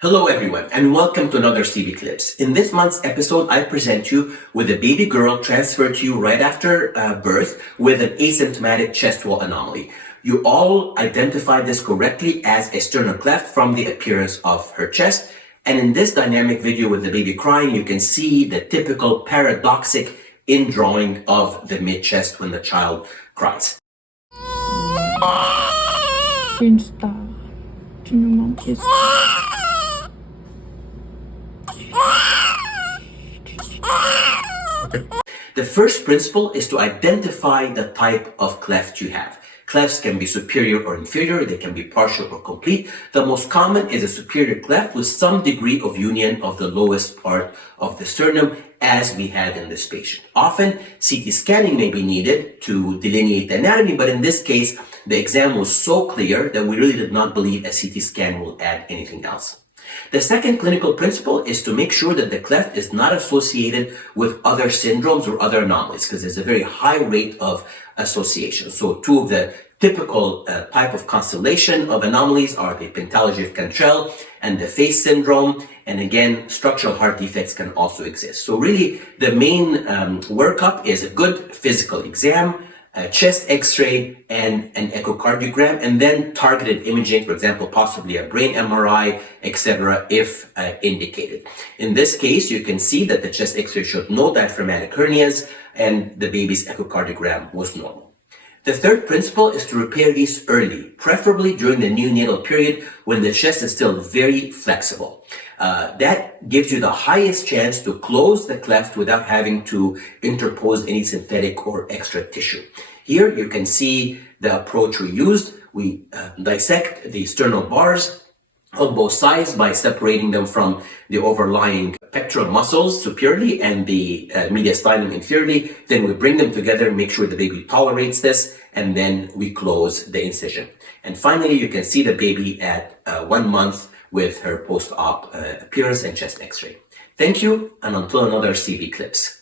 Hello everyone and welcome to another CBCLIPS. In this month's episode, I present you with a baby girl transferred to you right after birth with an asymptomatic chest wall anomaly. You all identified this correctly as a sternal cleft from the appearance of her chest. And in this dynamic video with the baby crying, you can see the typical paradoxic indrawing of the mid-chest when the child cries. Insta. Do you know mom is? The first principle is to identify the type of cleft you have. Clefts can be superior or inferior, they can be partial or complete. The most common is a superior cleft with some degree of union of the lowest part of the sternum, as we had in this patient. Often, CT scanning may be needed to delineate the anatomy, but in this case, the exam was so clear that we really did not believe a CT scan will add anything else. The second clinical principle is to make sure that the cleft is not associated with other syndromes or other anomalies, because there's a very high rate of association. So two of the typical type of constellation of anomalies are the pentalogy of Cantrell and the face syndrome. And again, structural heart defects can also exist. So really, the main workup is a good physical exam, a chest x-ray, and an echocardiogram, and then targeted imaging, for example, possibly a brain MRI, etc., if indicated. In this case, you can see that the chest x-ray showed no diaphragmatic hernias, and the baby's echocardiogram was normal. The third principle is to repair these early, preferably during the neonatal period when the chest is still very flexible. That gives you the highest chance to close the cleft without having to interpose any synthetic or extra tissue. Here you can see the approach we used. We dissect the sternal bars on both sides by separating them from the overlying pectoral muscles superiorly and the mediastinum inferiorly. Then we bring them together, make sure the baby tolerates this, and then we close the incision. And finally, you can see the baby at 1 month with her post-op appearance and chest x-ray. Thank you, and until another CBCLIPS.